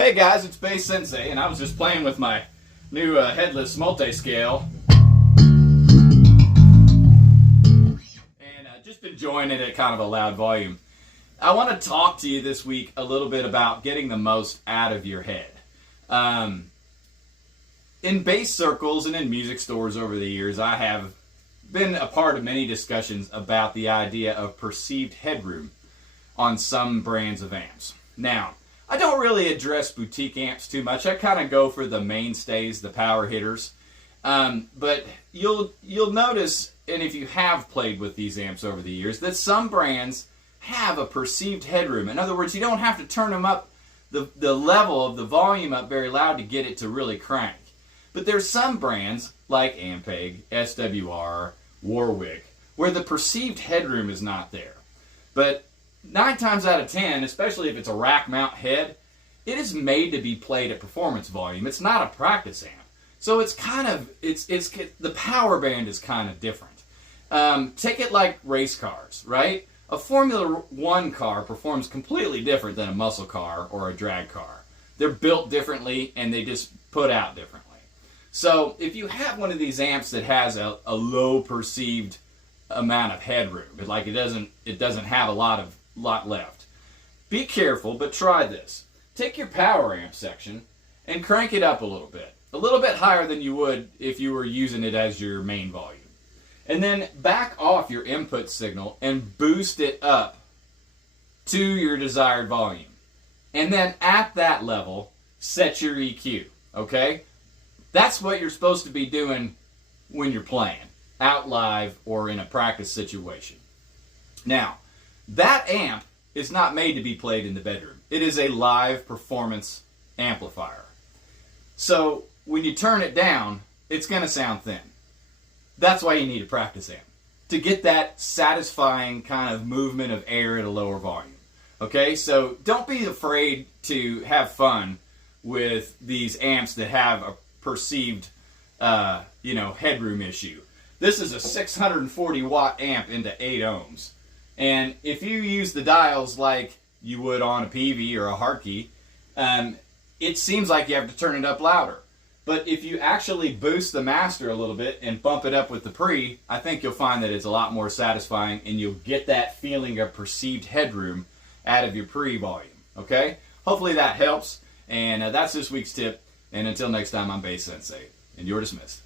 Hey guys, it's Bass Sensei, and I was just playing with my new headless multi-scale, and just enjoying it at kind of a loud volume. I want to talk to you this week a little bit about getting the most out of your head. In bass circles and in music stores over the years, I have been a part of many discussions about the idea of perceived headroom on some brands of amps. Now, I don't really address boutique amps too much. I kind of go for the mainstays, the power hitters. But you'll notice, and if you have played with these amps over the years, that some brands have a perceived headroom. In other words, you don't have to turn them up, the level of the volume up very loud to get it to really crank. But there's some brands, like Ampeg, SWR, Warwick, where the perceived headroom is not there. But 9 times out of 10, especially if it's a rack mount head, it is made to be played at performance volume. It's not a practice amp. So it's kind of, the power band is kind of different. Take it like race cars, right? A Formula One car performs completely different than a muscle car or a drag car. They're built differently and they just put out differently. So if you have one of these amps that has a low perceived amount of headroom, like it doesn't have a lot left, be careful, but try this. Take your power amp section and crank it up a little bit higher than you would if you were using it as your main volume. And then back off your input signal and boost it up to your desired volume. And then at that level, set your EQ, okay? That's what you're supposed to be doing when you're playing, out live or in a practice situation. Now, that amp is not made to be played in the bedroom. It is a live performance amplifier. So when you turn it down, it's going to sound thin. That's why you need a practice amp, to get that satisfying kind of movement of air at a lower volume. Okay, so don't be afraid to have fun with these amps that have a perceived headroom issue. This is a 640 watt amp into 8 ohms. And if you use the dials like you would on a PV or a Hartke, it seems like you have to turn it up louder. But if you actually boost the master a little bit and bump it up with the pre, I think you'll find that it's a lot more satisfying and you'll get that feeling of perceived headroom out of your pre volume. Okay? Hopefully that helps. And that's this week's tip. And until next time, I'm Bass Sensei. And you're dismissed.